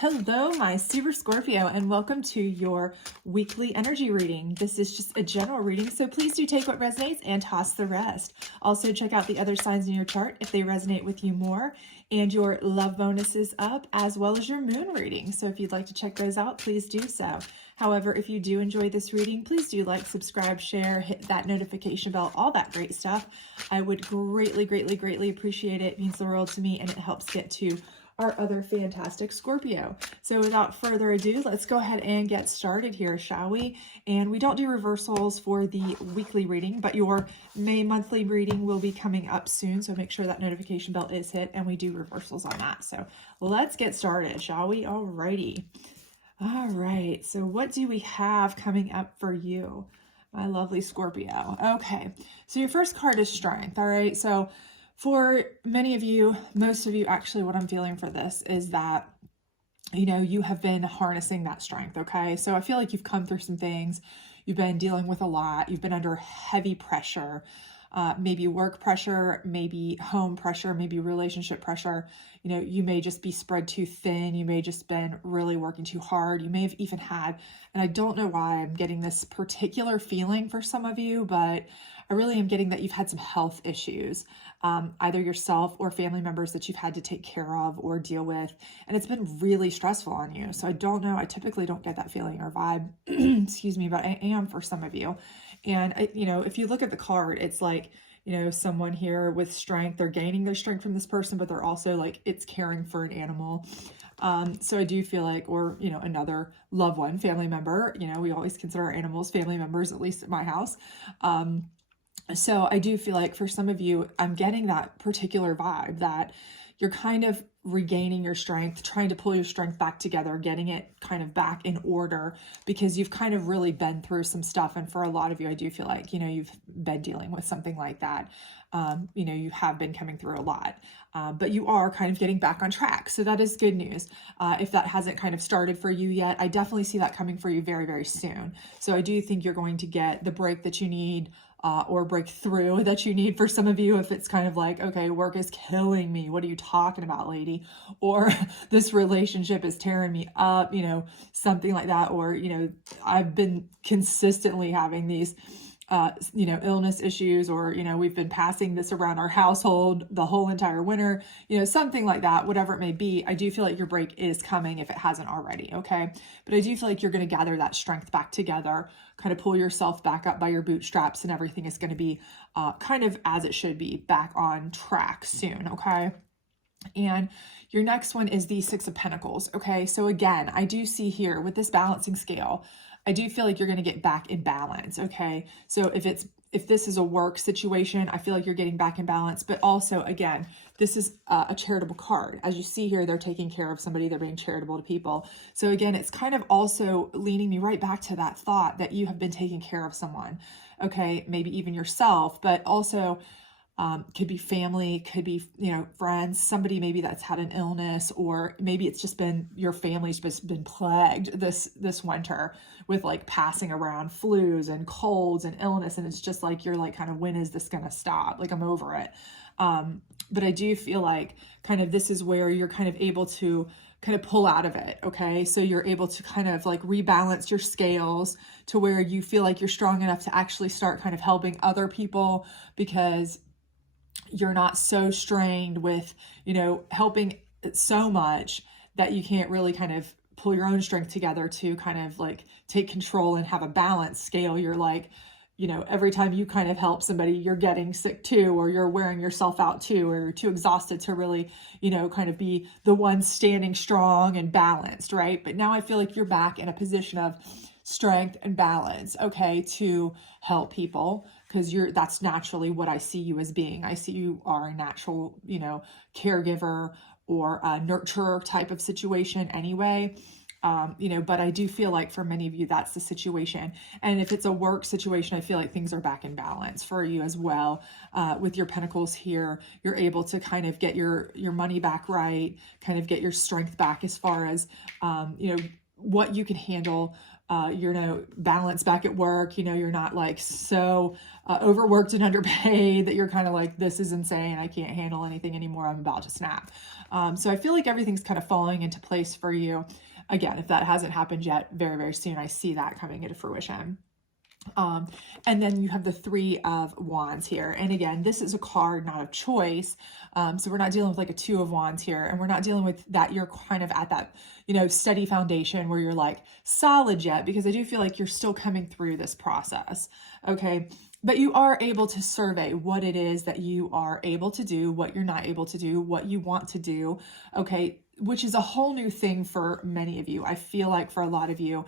Hello, my Super Scorpio, and welcome to your weekly energy reading. This is just a general reading, so please do take what resonates and toss the rest. Also, check out the other signs in your chart if they resonate with you more, and your love bonuses up, as well as your moon reading. So if you'd like to check those out, please do so. However, if you do enjoy this reading, please do like, subscribe, share, hit that notification bell, all that great stuff. I would greatly appreciate it. It means the world to me, and it helps get to our other fantastic Scorpio. So without further ado, let's go ahead and get started here, shall we? And we don't do reversals for the weekly reading, but your May monthly reading will be coming up soon. So make sure that notification bell is hit, and we do reversals on that. So let's get started, shall we? Alrighty. All right. So what do we have coming up for you, my lovely Scorpio? Okay. So your first card is Strength. All right. So for many of you, most of you, actually, what I'm feeling for this is that, you know, you have been harnessing that strength, okay? So I feel like you've come through some things. You've been dealing with a lot. You've been under heavy pressure, maybe work pressure, maybe home pressure, maybe relationship pressure. You know, you may just be spread too thin. You may just been really working too hard. You may have even had, and I don't know why I'm getting this particular feeling for some of you, but I really am getting that you've had some health issues, either yourself or family members that you've had to take care of or deal with. And it's been really stressful on you. So I don't know. I typically don't get that feeling or vibe, excuse me, but I am for some of you. And, you know, if you look at the card, it's like, you know, someone here with strength, they're gaining their strength from this person, but they're also like, it's caring for an animal. So I do feel like, or, you know, another loved one, family member, you know, we always consider our animals family members, at least at my house. So I do feel like for some of you, I'm getting that particular vibe that you're kind of regaining your strength, trying to pull your strength back together, getting it kind of back in order, because you've kind of really been through some stuff. And for a lot of you, I do feel like, you know, you've been dealing with something like that. You know, you have been coming through a lot, but you are kind of getting back on track. So that is good news. If that hasn't kind of started for you yet, I definitely see that coming for you very soon. So I do think you're going to get the break that you need, or breakthrough that you need for some of you. If it's kind of like, okay, work is killing me. What are you talking about, lady? Or this relationship is tearing me up, you know, something like that. Or, you know, I've been consistently having these, you know, illness issues, or, you know, we've been passing this around our household the whole entire winter, you know, something like that, whatever it may be. I do feel like your break is coming if it hasn't already. Okay. But I do feel like you're going to gather that strength back together, kind of pull yourself back up by your bootstraps, and everything is going to be kind of as it should be, back on track soon. Okay. And your next one is the Six of Pentacles. Okay. So again, I do see here with this balancing scale, I do feel like you're going to get back in balance. Okay. So if this is a work situation, I feel like you're getting back in balance, but also again, this is a charitable card. As you see here, they're taking care of somebody, they're being charitable to people. So again, it's kind of also leaning me right back to that thought that you have been taking care of someone. Okay. Maybe even yourself, but also could be family, could be, you know, friends, somebody maybe that's had an illness, or maybe it's just been your family's just been plagued this winter with like passing around flus and colds and illness. And it's just like, you're like, kind of, when is this going to stop? Like, I'm over it. But I do feel like kind of this is where you're kind of able to kind of pull out of it. Okay. So you're able to kind of like rebalance your scales to where you feel like you're strong enough to actually start kind of helping other people, because you're not so strained with, you know, helping so much that you can't really kind of pull your own strength together to kind of like take control and have a balanced scale. You're like, you know, every time you kind of help somebody, you're getting sick too, or you're wearing yourself out too, or you're too exhausted to really, you know, kind of be the one standing strong and balanced, right? But now I feel like you're back in a position of strength and balance, okay, to help people, because that's naturally what I see you as being. I see you are a natural, you know, caregiver or a nurturer type of situation anyway. You know, but I do feel like for many of you, that's the situation. And if it's a work situation, I feel like things are back in balance for you as well. With your pentacles here, you're able to kind of get your money back right, kind of get your strength back as far as, you know, what you can handle balance back at work. You're not like so overworked and underpaid that you're kind of like, this is insane. I can't handle anything anymore. I'm about to snap. So I feel like everything's kind of falling into place for you. Again, if that hasn't happened yet, very, very soon, I see that coming into fruition. And then you have the Three of Wands here. And again, this is a card, not of choice. So we're not dealing with like a Two of Wands here, and we're not dealing with that. You're kind of at that, steady foundation where you're like solid yet, because I do feel like you're still coming through this process. Okay. But you are able to survey what it is that you are able to do, what you're not able to do, what you want to do. Okay. Which is a whole new thing for many of you. I feel like for a lot of you,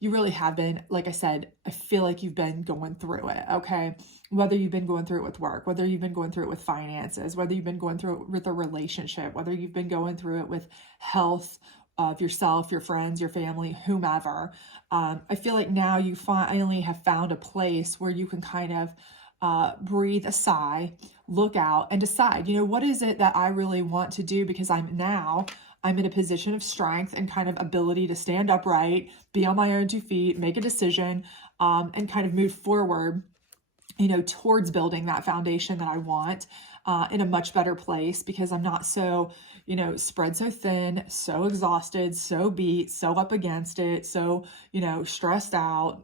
you really have been, like I said, I feel like you've been going through it, okay? Whether you've been going through it with work, whether you've been going through it with finances, whether you've been going through it with a relationship, whether you've been going through it with health of yourself, your friends, your family, whomever. I feel like now you finally have found a place where you can kind of breathe a sigh, look out and decide, what is it that I really want to do? Because I'm in a position of strength and kind of ability to stand upright, be on my own 2 feet, make a decision, and kind of move forward, towards building that foundation that I want in a much better place, because I'm not so, spread so thin, so exhausted, so beat, so up against it, so, stressed out,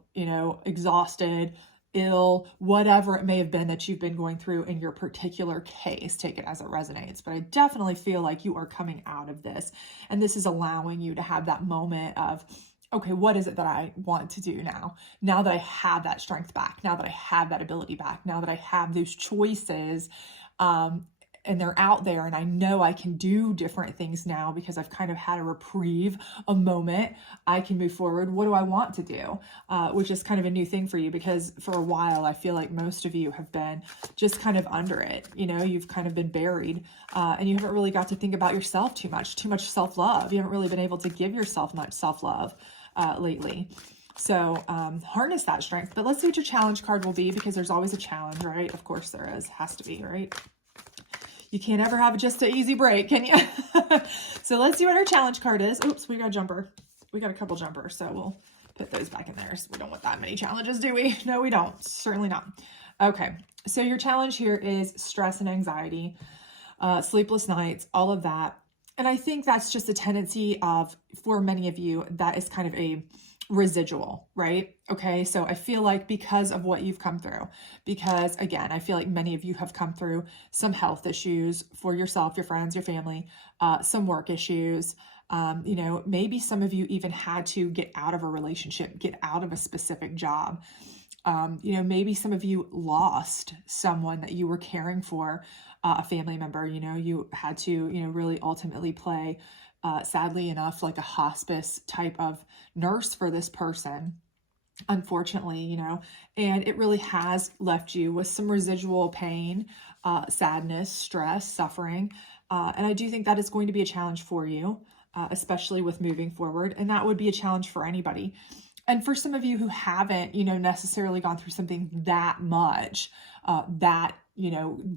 exhausted, ill, whatever it may have been that you've been going through in your particular case. Take it as it resonates. But I definitely feel like you are coming out of this, and this is allowing you to have that moment of, okay, what is it that I want to do now? Now that I have that strength back, now that I have that ability back, now that I have those choices, and they're out there, and I know I can do different things now because I've kind of had a reprieve, a moment. I can move forward. What do I want to do? Which is kind of a new thing for you, because for a while, I feel like most of you have been just kind of under it. You've kind of been buried, and you haven't really got to think about yourself too much self-love. You haven't really been able to give yourself much self-love lately. So harness that strength. But let's see what your challenge card will be, because there's always a challenge, right? Of course there is. Has to be, right? You can't ever have just an easy break, can you? So let's see what our challenge card is. Oops, we got a jumper. We got a couple jumpers, so we'll put those back in there. So we don't want that many challenges, do we? No, we don't. Certainly not. Okay, so your challenge here is stress and anxiety, sleepless nights, all of that. And I think that's just a tendency for many of you, that is kind of a residual, right? Okay, so I feel like because of what you've come through, because again, I feel like many of you have come through some health issues for yourself, your friends, your family, some work issues. Maybe some of you even had to get out of a relationship, get out of a specific job. Maybe some of you lost someone that you were caring for, a family member. You had to, really ultimately play, sadly enough, like a hospice type of nurse for this person, unfortunately, and it really has left you with some residual pain, sadness, stress, suffering. And I do think that is going to be a challenge for you, especially with moving forward. And that would be a challenge for anybody. And for some of you who haven't, necessarily gone through something that much, that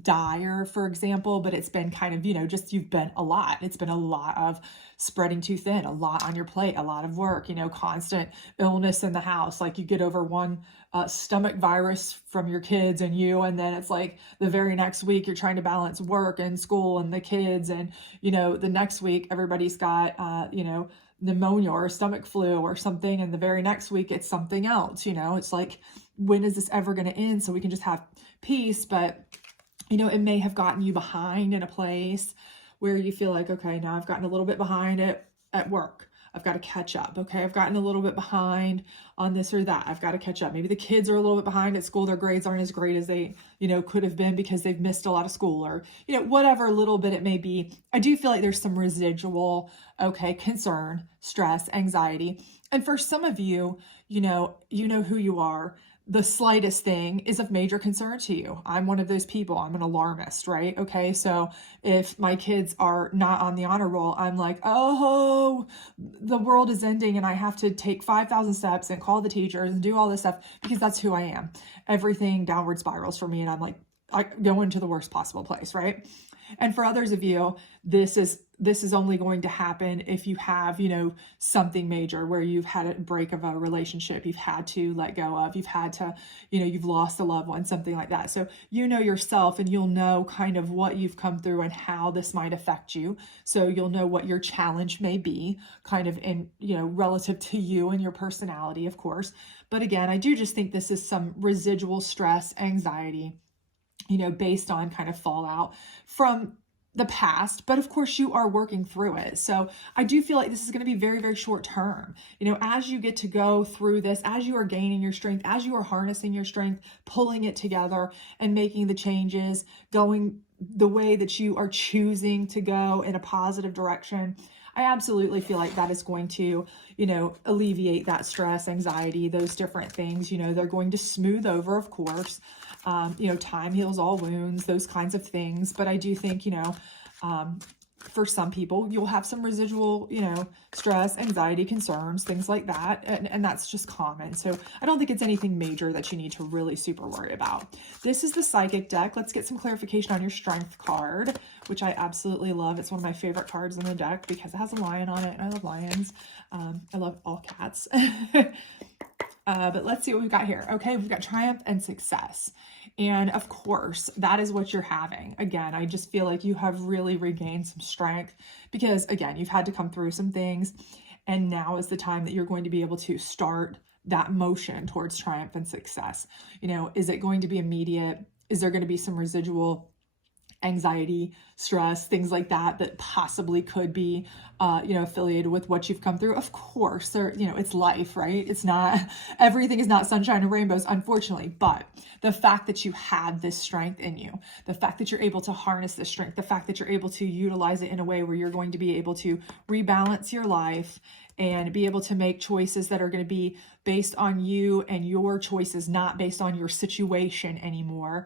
dire, for example, but it's been kind of, just you've been a lot. It's been a lot of spreading too thin, a lot on your plate, a lot of work, constant illness in the house. Like you get over one stomach virus from your kids and you, and then it's like the very next week you're trying to balance work and school and the kids, and the next week everybody's got pneumonia or stomach flu or something, and the very next week it's something else. It's like, when is this ever going to end so we can just have peace? But it may have gotten you behind in a place where you feel like, okay, now I've gotten a little bit behind at work, I've got to catch up. Okay, I've gotten a little bit behind on this or that, I've got to catch up. Maybe the kids are a little bit behind at school, their grades aren't as great as they could have been because they've missed a lot of school, or whatever little bit it may be. I do feel like there's some residual concern, stress, anxiety. And for some of you, you know who you are. The slightest thing is of major concern to you. I'm one of those people. I'm an alarmist, right? Okay, so if my kids are not on the honor roll, I'm like, oh, the world is ending and I have to take 5,000 steps and call the teachers and do all this stuff, because that's who I am. Everything downward spirals for me, and I'm like, I go into the worst possible place, right? And for others of you, this is only going to happen if you have, something major where you've had a break of a relationship, you've had to let go of, you've had to, you've lost a loved one, something like that. So you know yourself, and you'll know kind of what you've come through and how this might affect you. So you'll know what your challenge may be, kind of in, relative to you and your personality, of course. But again, I do just think this is some residual stress, anxiety, based on kind of fallout from the past, but of course you are working through it. So I do feel like this is going to be very, very short term. As you get to go through this, as you are gaining your strength, as you are harnessing your strength, pulling it together and making the changes, going the way that you are choosing to go in a positive direction, I absolutely feel like that is going to, alleviate that stress, anxiety, those different things. They're going to smooth over, of course. Time heals all wounds, those kinds of things. But I do think, for some people, you'll have some residual, stress, anxiety, concerns, things like that. And that's just common. So I don't think it's anything major that you need to really super worry about. This is the Psychic deck. Let's get some clarification on your Strength card, which I absolutely love. It's one of my favorite cards in the deck because it has a lion on it, and I love lions. I love all cats. But let's see what we've got here. Okay, we've got triumph and success. And of course, that is what you're having. Again, I just feel like you have really regained some strength because, again, you've had to come through some things. And now is the time that you're going to be able to start that motion towards triumph and success. Is it going to be immediate? Is there going to be some residual anxiety, stress, things like that possibly could be, affiliated with what you've come through? Of course, it's life, right? It's not, everything is not sunshine and rainbows, unfortunately, but the fact that you had this strength in you, the fact that you're able to harness this strength, the fact that you're able to utilize it in a way where you're going to be able to rebalance your life and be able to make choices that are going to be based on you and your choices, not based on your situation anymore.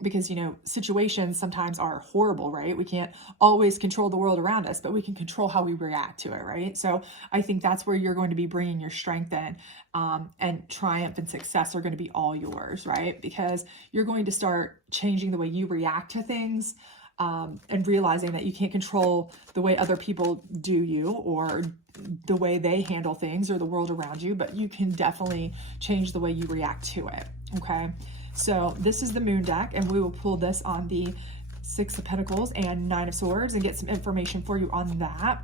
Because, situations sometimes are horrible, right? We can't always control the world around us, but we can control how we react to it, right? So I think that's where you're going to be bringing your strength in, and triumph and success are going to be all yours, right? Because you're going to start changing the way you react to things, and realizing that you can't control the way other people do you or the way they handle things or the world around you, but you can definitely change the way you react to it. Okay. So this is the Moon deck, and we will pull this on the 6 of Pentacles and 9 of Swords and get some information for you on that.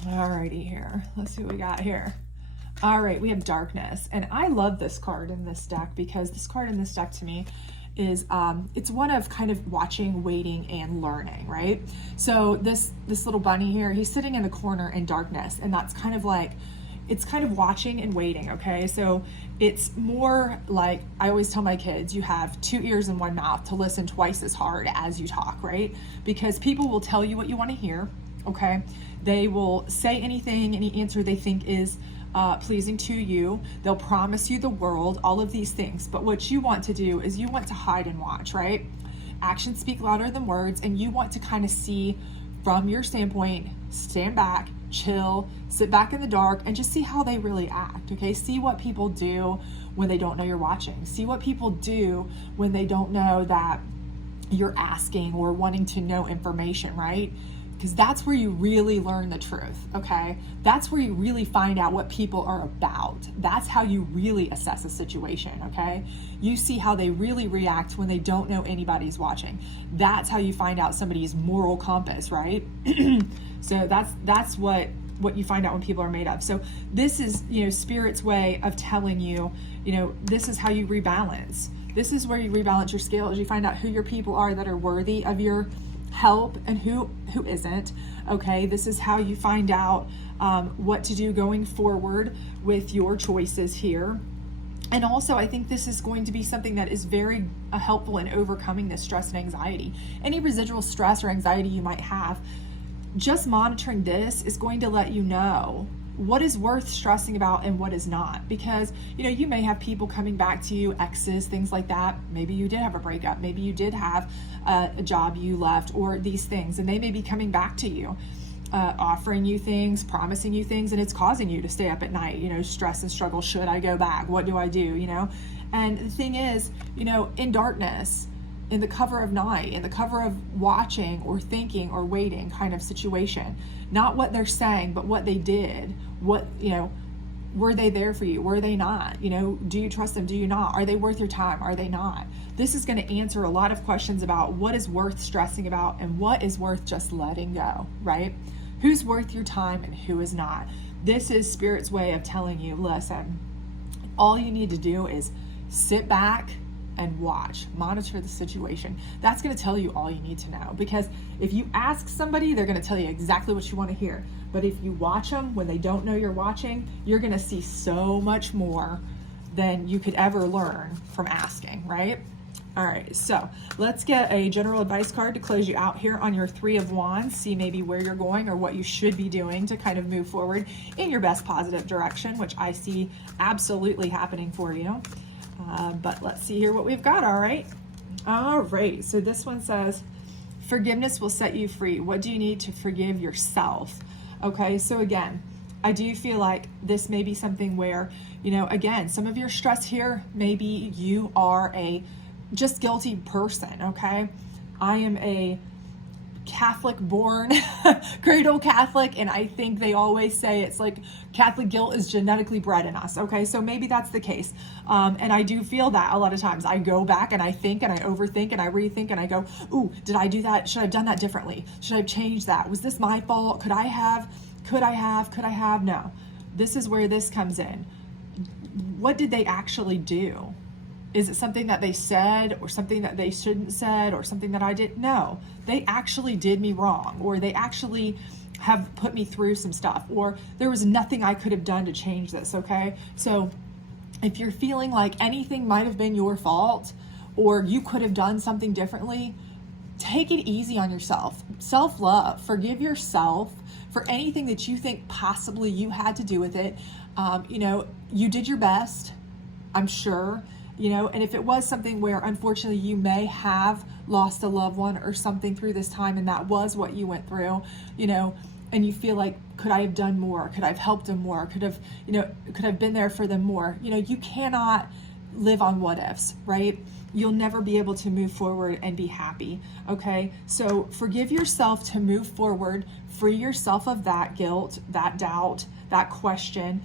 Alrighty here. Let's see what we got here. All right. We have Darkness, and I love this card in this deck because this card in this deck to me is, it's one of kind of watching, waiting, and learning, right? So this little bunny here, he's sitting in the corner in darkness, and that's kind of like, it's kind of watching and waiting, okay? So it's more like, I always tell my kids, you have 2 ears and 1 mouth to listen twice as hard as you talk, right? Because people will tell you what you want to hear, okay? They will say anything, any answer they think is pleasing to you. They'll promise you the world, all of these things. But what you want to do is you want to hide and watch, right? Actions speak louder than words, and you want to kind of see from your standpoint, stand back, chill, sit back in the dark, and just see how they really act, okay? See what people do when they don't know you're watching. See what people do when they don't know that you're asking or wanting to know information, right? Because that's where you really learn the truth, okay? That's where you really find out what people are about. That's how you really assess a situation, okay? You see how they really react when they don't know anybody's watching. That's how you find out somebody's moral compass, right? So that's what you find out when people are made of. So this is, Spirit's way of telling you, this is how you rebalance. This is where you rebalance your scales. You find out who your people are that are worthy of your help and who isn't. Okay, this is how you find out what to do going forward with your choices here. And also, I think this is going to be something that is very helpful in overcoming this stress and anxiety. Any residual stress or anxiety you might have, just monitoring this is going to let you know what is worth stressing about and what is not. Because, you may have people coming back to you, exes, things like that. Maybe you did have a breakup. Maybe you did have a job you left, or these things, and they may be coming back to you, offering you things, promising you things, and it's causing you to stay up at night, stress and struggle. Should I go back? What do I do? And the thing is, in darkness, in the cover of night, in the cover of watching or thinking or waiting kind of situation. Not what they're saying, but what they did. What, were they there for you? Were they not? Do you trust them? Do you not? Are they worth your time? Are they not? This is going to answer a lot of questions about what is worth stressing about and what is worth just letting go, right? Who's worth your time and who is not? This is Spirit's way of telling you, listen, all you need to do is sit back and watch, monitor the situation. That's going to tell you all you need to know, because if you ask somebody, they're going to tell you exactly what you want to hear. But if you watch them when they don't know you're watching, you're going to see so much more than you could ever learn from asking, right? All right, so let's get a general advice card to close you out here on your Three of Wands. See maybe where you're going or what you should be doing to kind of move forward in your best positive direction, which I see absolutely happening for you. But let's see here what we've got. All right, so this one says, forgiveness will set you free. What do you need to forgive yourself? Okay, so again, I do feel like this may be something where, again, some of your stress here, maybe you are a just guilty person, okay? I am a Catholic born, cradle Catholic, and I think they always say it's like Catholic guilt is genetically bred in us, okay? So maybe that's the case. And I do feel that a lot of times. I go back and I think and I overthink and I rethink and I go, ooh, did I do that? Should I have done that differently? Should I have changed that? Was this my fault? Could I have? No. This is where this comes in. What did they actually do? Is it something that they said or something that they shouldn't said or something that I did? No, they actually did me wrong, or they actually have put me through some stuff, or there was nothing I could have done to change this, okay? So if you're feeling like anything might have been your fault or you could have done something differently, take it easy on yourself. Self-love, forgive yourself for anything that you think possibly you had to do with it. You did your best, I'm sure. And if it was something where unfortunately you may have lost a loved one or something through this time, and that was what you went through, and you feel like, could I have done more? Could I have helped them more? Could have been there for them more? You cannot live on what ifs, right? You'll never be able to move forward and be happy, okay? So forgive yourself to move forward, free yourself of that guilt, that doubt, that question.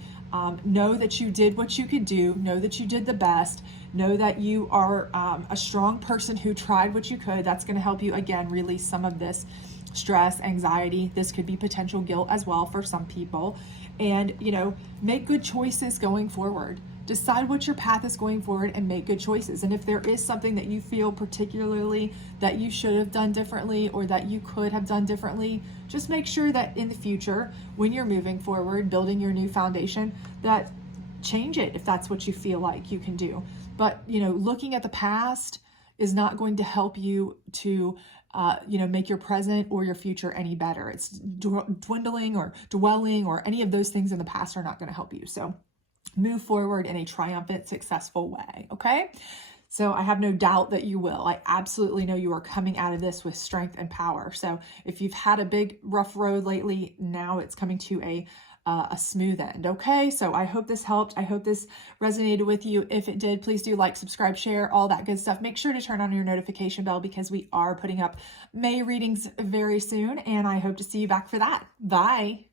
Know that you did what you could do. Know that you did the best. Know that you are a strong person who tried what you could. That's going to help you, again, release some of this stress, anxiety. This could be potential guilt as well for some people. And, make good choices going forward. Decide what your path is going forward and make good choices. And if there is something that you feel particularly that you should have done differently or that you could have done differently, just make sure that in the future, when you're moving forward, building your new foundation, that change it if that's what you feel like you can do. But, looking at the past is not going to help you to make your present or your future any better. It's dwindling or dwelling or any of those things in the past are not going to help you. So move forward in a triumphant, successful way, okay? So I have no doubt that you will. I absolutely know you are coming out of this with strength and power. So if you've had a big rough road lately, now it's coming to a smooth end, okay? So I hope this helped. I hope this resonated with you. If it did, please do like, subscribe, share, all that good stuff. Make sure to turn on your notification bell because we are putting up May readings very soon, and I hope to see you back for that. Bye.